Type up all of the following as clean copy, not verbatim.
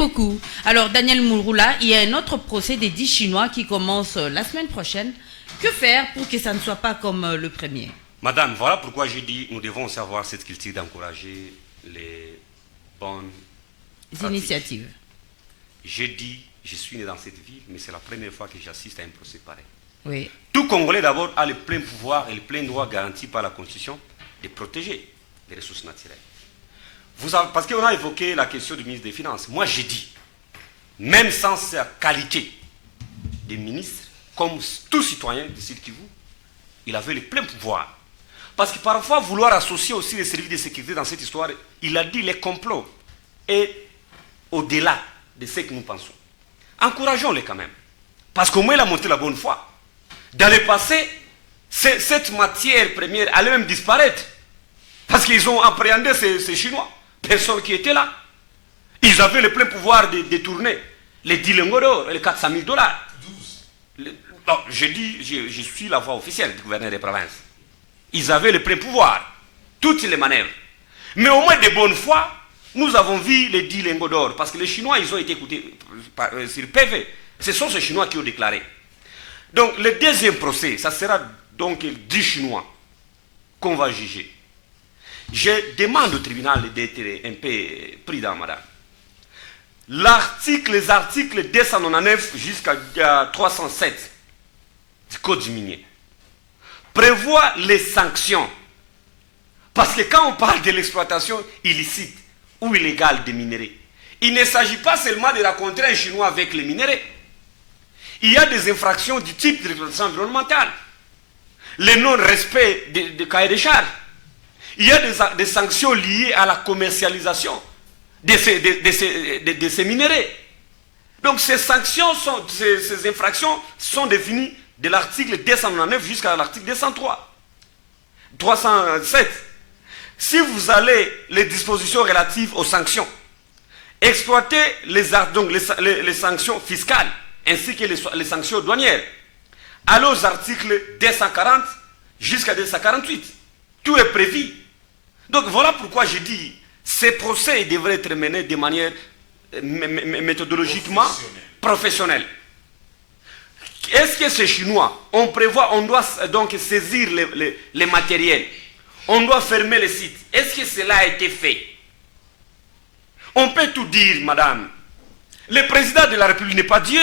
Beaucoup. Alors, Daniel Mouroula, il y a un autre procès des 10 Chinois qui commence la semaine prochaine. Que faire pour que ça ne soit pas comme le premier? Madame, voilà pourquoi j'ai dit nous devons savoir cette culture d'encourager les bonnes initiatives. J'ai dit, je suis né dans cette ville, mais c'est la première fois que j'assiste à un procès pareil. Oui. Tout Congolais d'abord a le plein pouvoir et le plein droit garanti par la Constitution de protéger les ressources naturelles. Parce qu'on a évoqué la question du ministre des Finances. Moi, j'ai dit, même sans sa qualité de ministre, comme tout citoyen de Sud Kivu, il avait le plein pouvoir. Parce que parfois, vouloir associer aussi les services de sécurité dans cette histoire, il a dit les complots est au-delà de ce que nous pensons. Encourageons-les quand même. Parce qu'au moins, il a montré la bonne foi. Dans le passé, cette matière première allait même disparaître. Parce qu'ils ont appréhendé ces Chinois. Personne qui était là. Ils avaient le plein pouvoir de détourner les 10 lingots d'or et les 400 000 dollars. 12. Non, je dis, je suis la voix officielle du gouverneur des provinces. Ils avaient le plein pouvoir. Toutes les manœuvres. Mais au moins de bonne foi, nous avons vu les 10 lingots d'or. Parce que les Chinois, ils ont été écoutés sur PV. Ce sont ces Chinois qui ont déclaré. Donc, le deuxième procès, ça sera donc 10 Chinois qu'on va juger. Je demande au tribunal d'être un peu prudent, madame. Les articles 299 jusqu'à 307 du Code du minier prévoient les sanctions. Parce que quand on parle de l'exploitation illicite ou illégale des minerais, il ne s'agit pas seulement de rencontrer un Chinois avec les minerais. Il y a des infractions du type de l'exploitation environnementale, le non-respect des cahiers des charges. Il y a des sanctions liées à la commercialisation de ces minerais. Donc ces sanctions, ces infractions sont définies de l'article 299 jusqu'à l'article 307. Si vous allez les dispositions relatives aux sanctions, exploiter les sanctions fiscales ainsi que les sanctions douanières, allez aux articles 240 jusqu'à 248. Tout est prévu. Donc voilà pourquoi je dis ces procès devraient être menés de manière méthodologiquement professionnelle. Est-ce que ces Chinois, on doit donc saisir les matériels, on doit fermer les sites? Est-ce que cela a été fait? On peut tout dire, madame. Le président de la République n'est pas Dieu.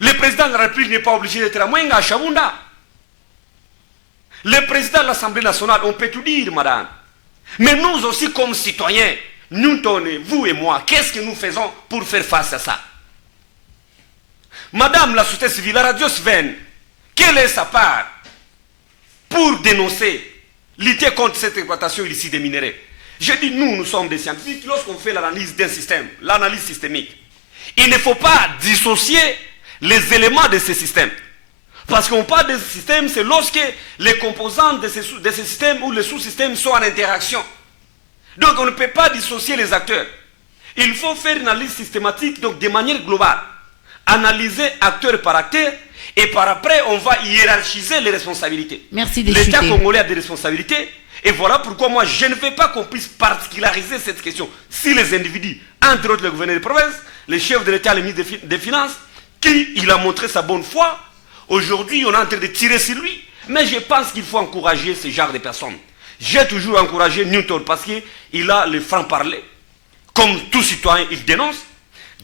Le président de la République n'est pas obligé d'être à Mwenga, à Chabunda. Le président de l'Assemblée nationale, on peut tout dire, madame. Mais nous aussi, comme citoyens, Newton, vous et moi, qu'est-ce que nous faisons pour faire face à ça? Madame la société civile, la radio Sven, quelle est sa part pour dénoncer, lutter contre cette exploitation illicite des minerais? Je dis, nous sommes des scientifiques, lorsqu'on fait l'analyse d'un système, l'analyse systémique, il ne faut pas dissocier les éléments de ce système. Parce qu'on parle de système, c'est lorsque les composants de ces systèmes ou les sous-systèmes sont en interaction. Donc on ne peut pas dissocier les acteurs. Il faut faire une analyse systématique, donc de manière globale. Analyser acteur par acteur, et par après, on va hiérarchiser les responsabilités. Merci de L'État chuter. congolais a des responsabilités, et voilà pourquoi moi, je ne veux pas qu'on puisse particulariser cette question. Si les individus, entre autres le gouverneur de province, les chefs de l'État, le ministre des Finances, qui il a montré sa bonne foi, aujourd'hui, on est en train de tirer sur lui. Mais je pense qu'il faut encourager ce genre de personnes. J'ai toujours encouragé Newton parce qu'il a le franc-parler. Comme tout citoyen, il dénonce.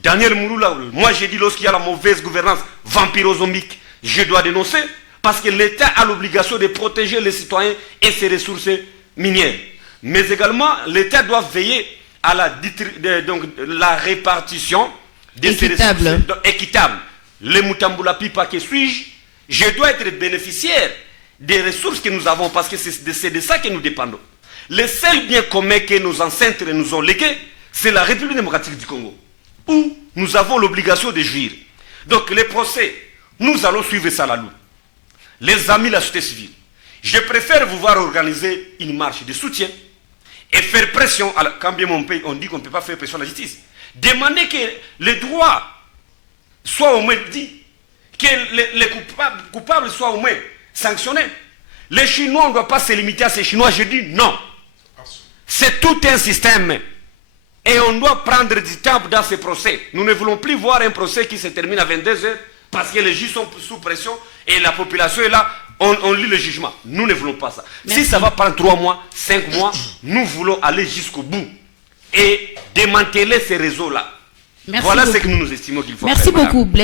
Daniel Mouroula, moi j'ai dit lorsqu'il y a la mauvaise gouvernance vampirozombique, je dois dénoncer parce que l'État a l'obligation de protéger les citoyens et ses ressources minières. Mais également, l'État doit veiller à la répartition de ces ressources équitable. Les Mutambula Pipa que suis-je, je dois être bénéficiaire des ressources que nous avons parce que c'est de ça que nous dépendons. Le seul bien commun que nos ancêtres nous ont légué, c'est la République démocratique du Congo, où nous avons l'obligation de jouir. Donc les procès, nous allons suivre ça à la loupe. Les amis de la société civile, je préfère vous voir organiser une marche de soutien et faire pression, quand bien mon pays, on dit qu'on ne peut pas faire pression à la justice. Demander que les droits soient au moins dit, que les coupables soient au moins sanctionnés. Les Chinois, on ne doit pas se limiter à ces Chinois. Je dis non. C'est tout un système Et on doit prendre du temps dans ces procès. Nous ne voulons plus voir un procès qui se termine à 22 heures parce que les juges sont sous pression et la population est là. On lit le jugement. Nous ne voulons pas ça. Merci. Si ça va prendre 3 mois, 5 mois, nous voulons aller jusqu'au bout et démanteler ces réseaux-là. Voilà beaucoup. ce que nous estimons qu'il faut Merci faire. beaucoup.